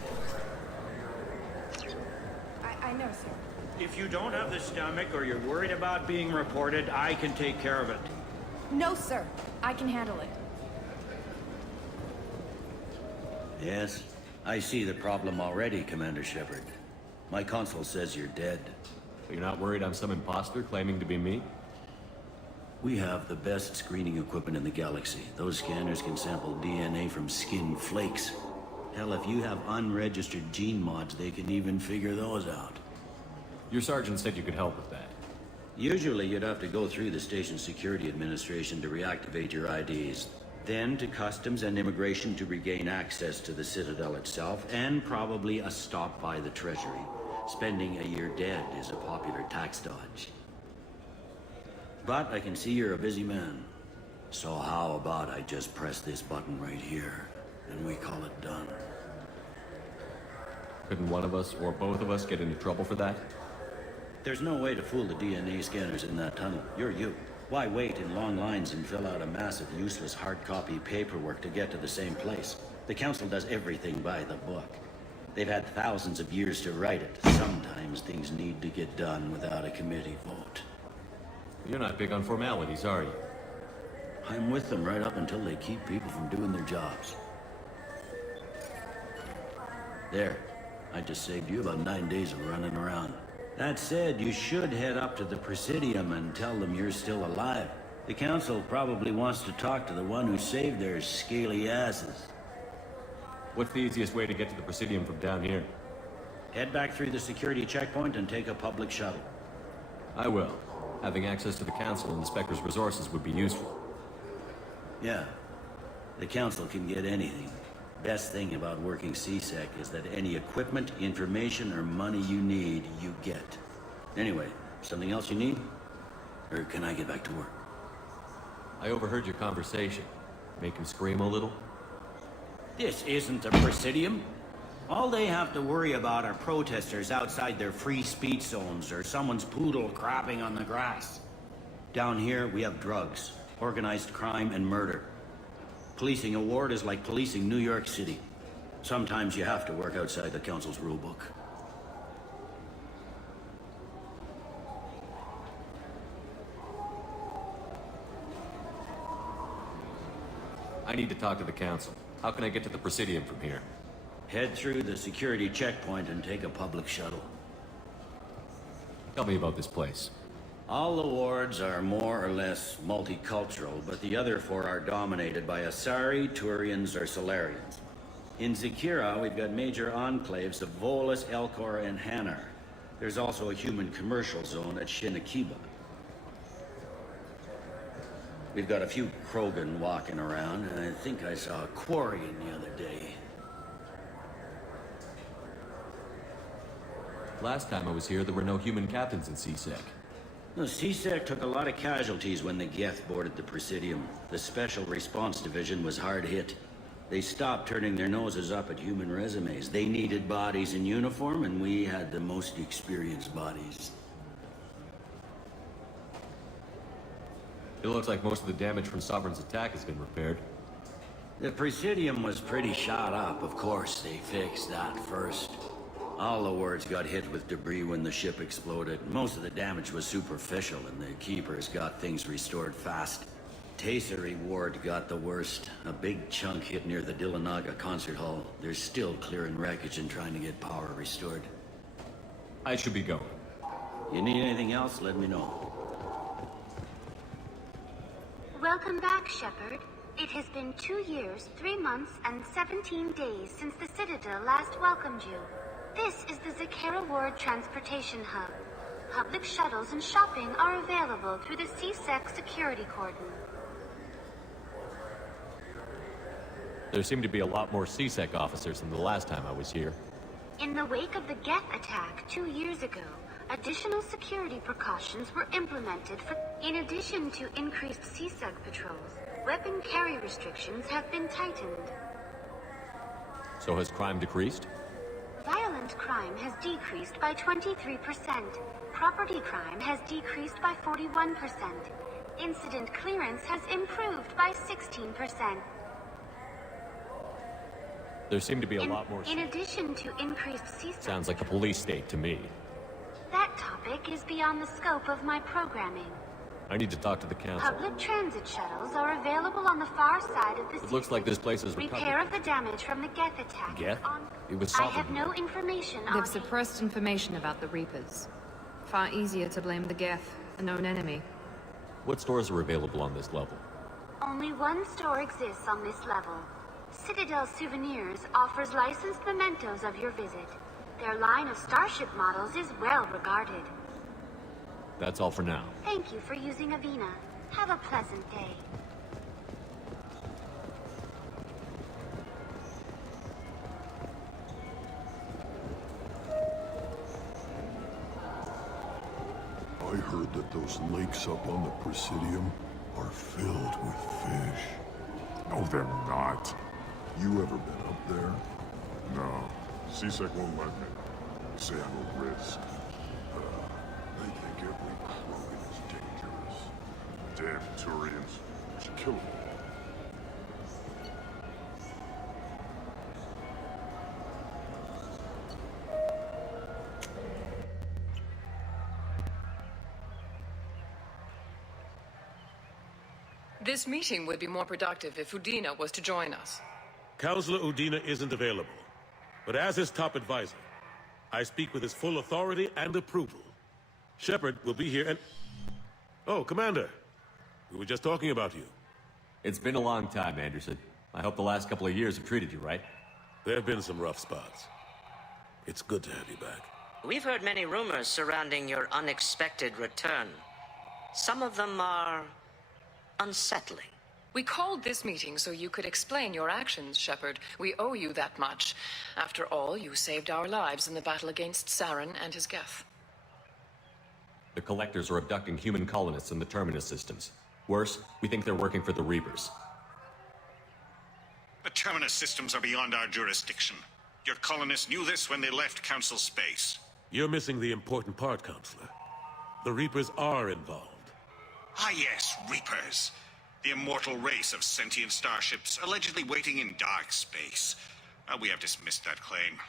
I know, sir. If you don't have the stomach or you're worried about being reported, I can take care of it. No, sir. I can handle it. Yes, I see the problem already, Commander Shepard. My console says you're dead. You're not worried I'm some imposter claiming to be me? We have the best screening equipment in the galaxy. Those scanners can sample DNA from skin flakes. Hell, if you have unregistered gene mods, they can even figure those out. Your sergeant said you could help with that. Usually you'd have to go through the station security administration to reactivate your IDs. Then to customs and immigration to regain access to the Citadel itself, and probably a stop by the Treasury. Spending a year dead is a popular tax dodge. But I can see you're a busy man. So how about I just press this button right here, and we call it done? Couldn't one of us, or both of us, get into trouble for that? There's no way to fool the DNA scanners in that tunnel. You're you. Why wait in long lines and fill out a massive, useless hard copy paperwork to get to the same place? The Council does everything by the book. They've had thousands of years to write it. Sometimes things need to get done without a committee vote. You're not big on formalities, are you? I'm with them right up until they keep people from doing their jobs. There. I just saved you about 9 days of running around. That said, you should head up to the Presidium and tell them you're still alive. The Council probably wants to talk to the one who saved their scaly asses. What's the easiest way to get to the Presidium from down here? Head back through the security checkpoint and take a public shuttle. I will. Having access to the Council and the Spectre's resources would be useful. Yeah. The Council can get anything. Best thing about working CSEC is that any equipment, information, or money you need, you get. Anyway, something else you need? Or can I get back to work? I overheard your conversation. Make him scream a little? This isn't a Presidium. All they have to worry about are protesters outside their free speech zones or someone's poodle crapping on the grass. Down here, we have drugs, organized crime, and murder. Policing a ward is like policing New York City. Sometimes you have to work outside the Council's rulebook. I need to talk to the Council. How can I get to the Presidium from here? Head through the security checkpoint and take a public shuttle. Tell me about this place. All the wards are more or less multicultural, but the other four are dominated by Asari, Turians, or Solarians. In Zakira, we've got major enclaves of Volus, Elcor, and Hanar. There's also a human commercial zone at Shinakiba. We've got a few Krogan walking around, and I think I saw a Quarian the other day. Last time I was here, there were no human captains in CSEC. The CSEC took a lot of casualties when the Geth boarded the Presidium. The Special Response Division was hard hit. They stopped turning their noses up at human resumes. They needed bodies in uniform, and we had the most experienced bodies. It looks like most of the damage from Sovereign's attack has been repaired. The Presidium was pretty shot up. Of course, they fixed that first. All the wards got hit with debris when the ship exploded. Most of the damage was superficial, and the Keepers got things restored fast. Tasery Ward got the worst. A big chunk hit near the Dillanaga concert hall. They're still clearing wreckage and trying to get power restored. I should be going. You need anything else, let me know. Welcome back, Shepard. It has been 2 years, 3 months, and 17 days since the Citadel last welcomed you. This is the Zakera Ward Transportation Hub. Public shuttles and shopping are available through the CSEC security cordon. There seem to be a lot more CSEC officers than the last time I was here. In the wake of the Geth attack 2 years ago, additional security precautions were implemented in addition to increased CSEC patrols. Weapon carry restrictions have been tightened. So has crime decreased? Violent crime has decreased by 23%. Property crime has decreased by 41%. Incident clearance has improved by 16%. There seem to be a lot more... In addition to increased CSEC... Sounds like a police state to me. That topic is beyond the scope of my programming. I need to talk to the council. Public transit shuttles are available on the far side of the city. It looks like this place is recovered. Repair of the damage from the Geth attack. Geth? It was I Sovereign. have no information on They've suppressed information about the Reapers. Far easier to blame the Geth, a known enemy. What stores are available on this level? Only one store exists on this level. Citadel Souvenirs offers licensed mementos of your visit. Their line of starship models is well regarded. That's all for now. Thank you for using Avina. Have a pleasant day. I heard that those lakes up on the Presidium are filled with fish. No, they're not. You ever been up there? No. CSEC won't let me. They say I'm a risk. They think every Krogan is dangerous. Damn Turians. I should kill them all. This meeting would be more productive if Udina was to join us. Counselor Udina isn't available, but as his top advisor, I speak with his full authority and approval. Shepard will be here and... Oh, Commander. We were just talking about you. It's been a long time, Anderson. I hope the last couple of years have treated you right. There have been some rough spots. It's good to have you back. We've heard many rumors surrounding your unexpected return. Some of them are... unsettling. We called this meeting so you could explain your actions, Shepard. We owe you that much. After all, you saved our lives in the battle against Saren and his Geth. The Collectors are abducting human colonists in the Terminus systems. Worse, we think they're working for the Reapers. The Terminus systems are beyond our jurisdiction. Your colonists knew this when they left Council space. You're missing the important part, Counselor. The Reapers are involved. Ah yes, Reapers. The immortal race of sentient starships allegedly waiting in dark space. We have dismissed that claim.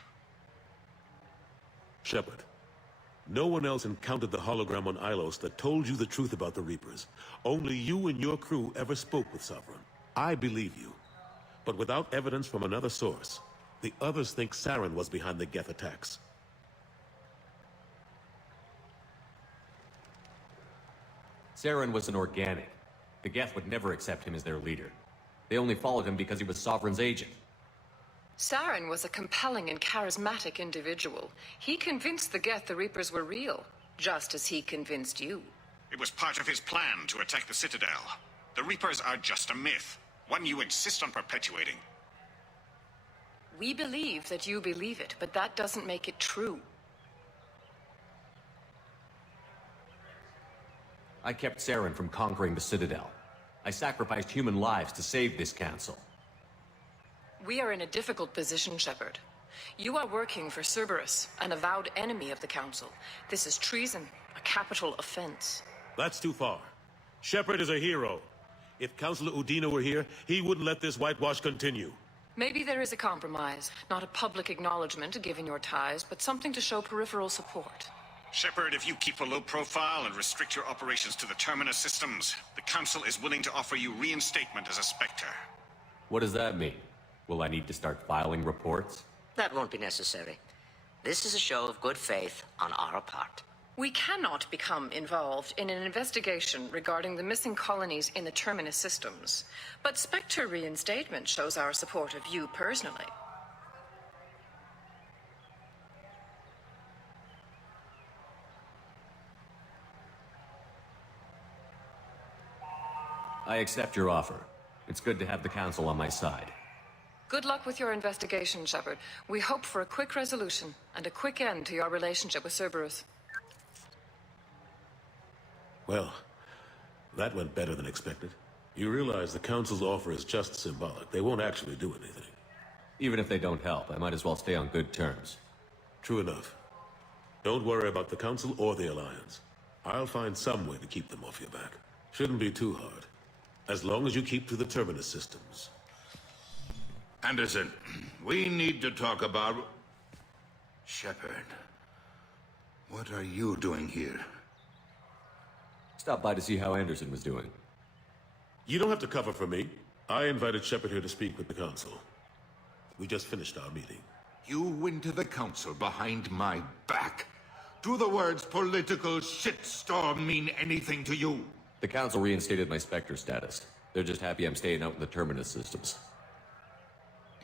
Shepard, no one else encountered the hologram on Ilos that told you the truth about the Reapers. Only you and your crew ever spoke with Sovereign. I believe you. But without evidence from another source, the others think Saren was behind the Geth attacks. Saren was an organic. The Geth would never accept him as their leader. They only followed him because he was Sovereign's agent. Saren was a compelling and charismatic individual. He convinced the Geth the Reapers were real, just as he convinced you. It was part of his plan to attack the Citadel. The Reapers are just a myth, one you insist on perpetuating. We believe that you believe it, but that doesn't make it true. I kept Saren from conquering the Citadel. I sacrificed human lives to save this council. We are in a difficult position, Shepard. You are working for Cerberus, an avowed enemy of the Council. This is treason, a capital offense. That's too far. Shepard is a hero. If Councilor Udina were here, he wouldn't let this whitewash continue. Maybe there is a compromise. Not a public acknowledgement given your ties, but something to show peripheral support. Shepard, if you keep a low profile and restrict your operations to the Terminus systems, the Council is willing to offer you reinstatement as a Spectre. What does that mean? Will I need to start filing reports? That won't be necessary. This is a show of good faith on our part. We cannot become involved in an investigation regarding the missing colonies in the Terminus systems, but Spectre reinstatement shows our support of you personally. I accept your offer. It's good to have the Council on my side. Good luck with your investigation, Shepard. We hope for a quick resolution and a quick end to your relationship with Cerberus. Well, that went better than expected. You realize the Council's offer is just symbolic. They won't actually do anything. Even if they don't help, I might as well stay on good terms. True enough. Don't worry about the Council or the Alliance. I'll find some way to keep them off your back. Shouldn't be too hard. As long as you keep to the Terminus systems. Anderson, we need to talk about... Shepard. What are you doing here? Stopped by to see how Anderson was doing. You don't have to cover for me. I invited Shepard here to speak with the Council. We just finished our meeting. You went to the Council behind my back. Do the words political shitstorm mean anything to you? The Council reinstated my Spectre status. They're just happy I'm staying out in the Terminus systems.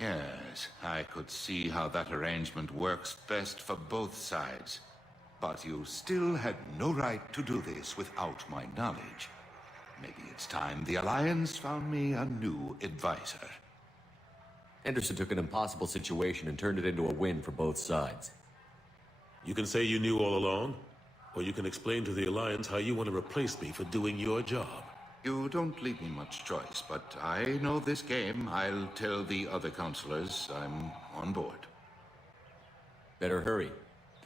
Yes, I could see how that arrangement works best for both sides. But you still had no right to do this without my knowledge. Maybe it's time the Alliance found me a new advisor. Anderson took an impossible situation and turned it into a win for both sides. You can say you knew all along, or you can explain to the Alliance how you want to replace me for doing your job. You don't leave me much choice, but I know this game. I'll tell the other counselors I'm on board. Better hurry.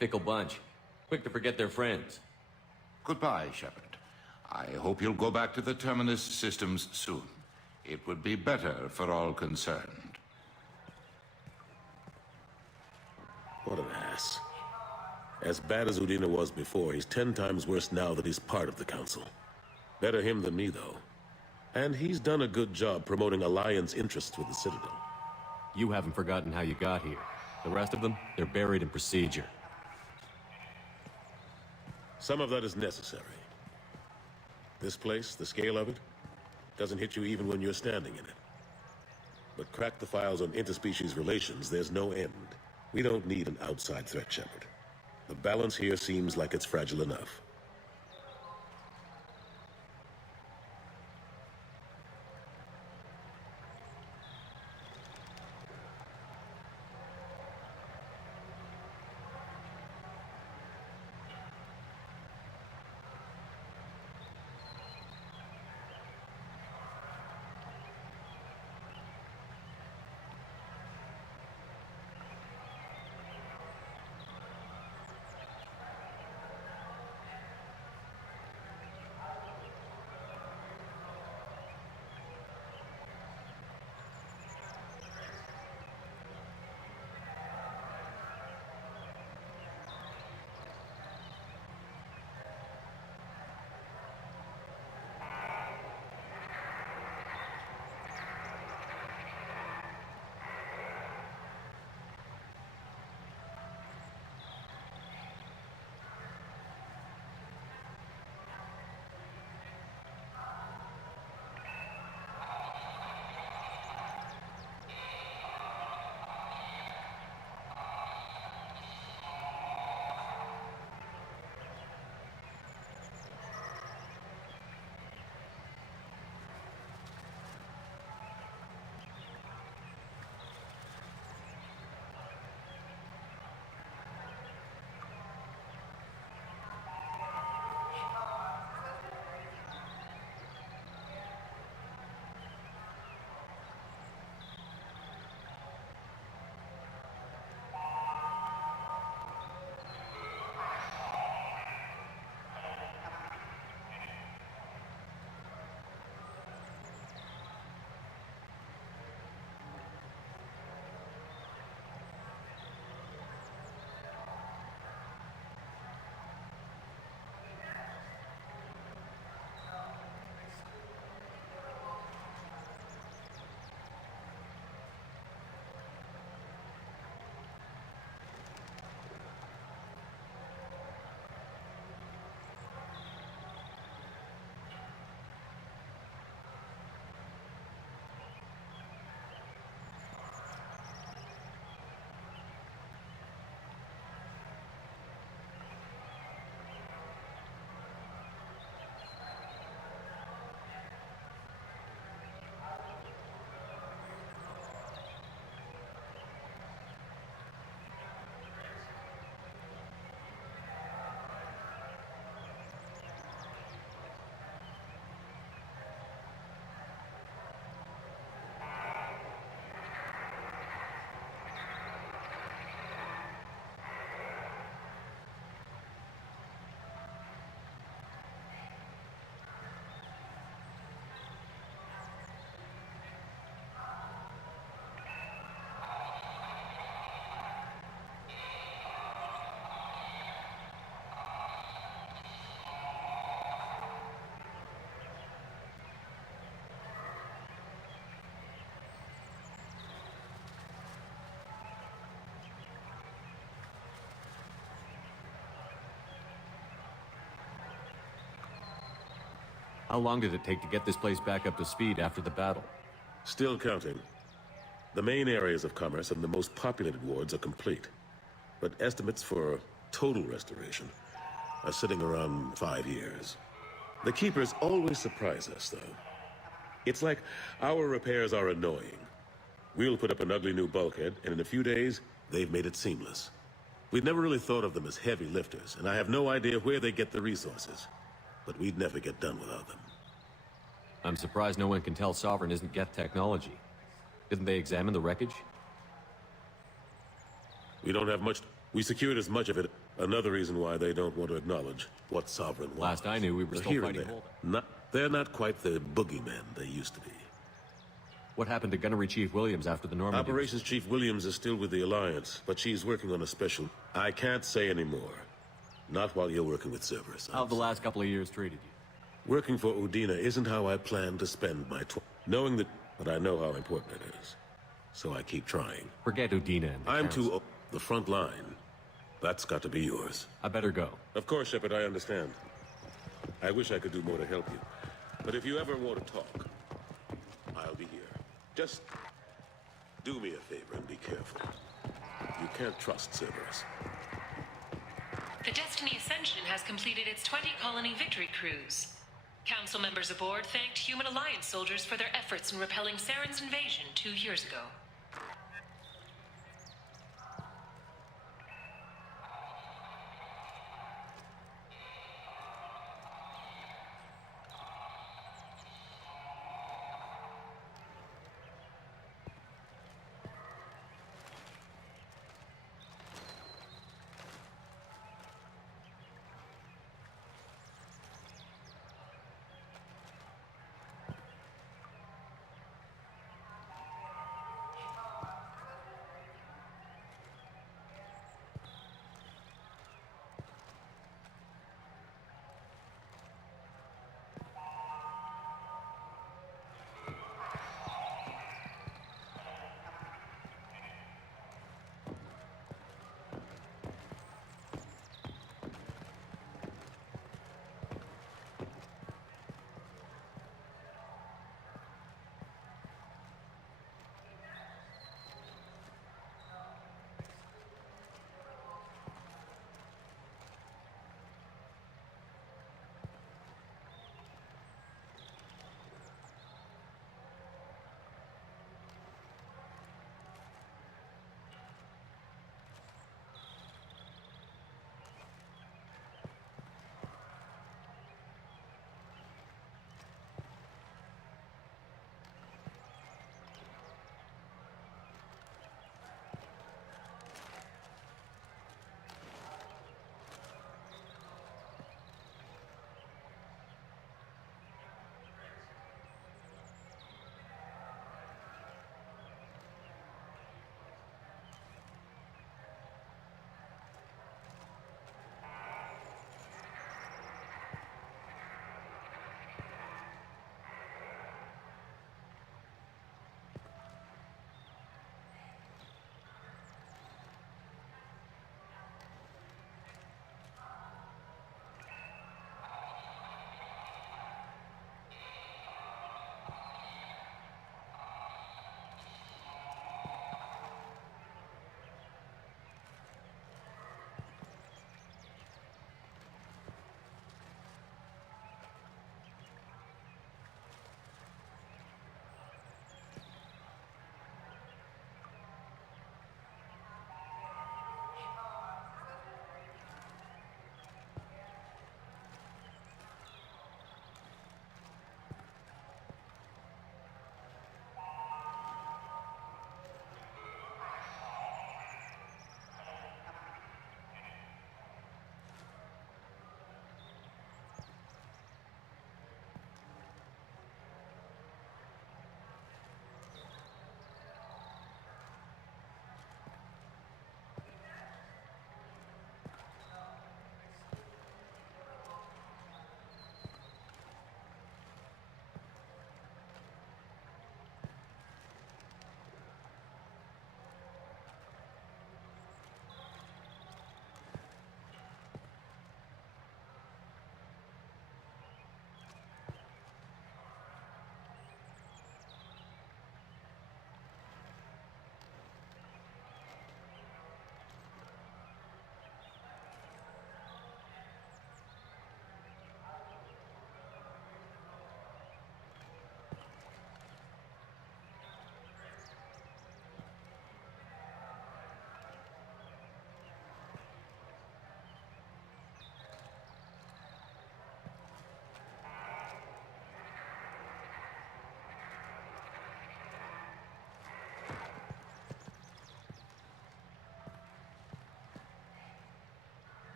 Fickle bunch. Quick to forget their friends. Goodbye, Shepard. I hope you'll go back to the Terminus systems soon. It would be better for all concerned. What an ass. As bad as Udina was before, he's 10 times worse now that he's part of the Council. Better him than me, though. And he's done a good job promoting Alliance interests with the Citadel. You haven't forgotten how you got here. The rest of them, they're buried in procedure. Some of that is necessary. This place, the scale of it, doesn't hit you even when you're standing in it. But crack the files on interspecies relations, there's no end. We don't need an outside threat, Shepard. The balance here seems like it's fragile enough. How long did it take to get this place back up to speed after the battle? Still counting. The main areas of commerce and the most populated wards are complete. But estimates for total restoration are sitting around 5 years. The Keepers always surprise us, though. It's like our repairs are annoying. We'll put up an ugly new bulkhead, and in a few days, they've made it seamless. We'd never really thought of them as heavy lifters, and I have no idea where they get the resources. But we'd never get done without them. I'm surprised no one can tell Sovereign isn't Geth technology. Didn't they examine the wreckage? We don't have much. We secured as much of it. Another reason why they don't want to acknowledge what Sovereign was. Last I knew, we were They're still here and fighting there. Holden. They're not quite the boogeymen they used to be. What happened to Gunnery Chief Williams after the Normandy? Operations Chief Williams is still with the Alliance, but she's working on a special. I can't say any more. Not while you're working with Cerberus. How have the last couple of years treated you? Working for Udina isn't how I plan to spend my knowing that, but I know how important it is. So I keep trying. Forget Udina and the I'm council. too old. The front line. That's got to be yours. I better go. Of course, Shepard, I understand. I wish I could do more to help you. But if you ever want to talk, I'll be here. Just do me a favor and be careful. You can't trust Cerberus. The Destiny Ascension has completed its 20-colony victory cruise. Council members aboard thanked Human Alliance soldiers for their efforts in repelling Saren's invasion 2 years ago.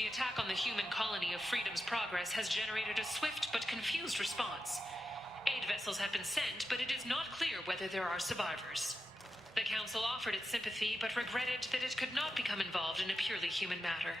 The attack on the human colony of Freedom's Progress has generated a swift but confused response. Aid vessels have been sent, but it is not clear whether there are survivors. The Council offered its sympathy, but regretted that it could not become involved in a purely human matter.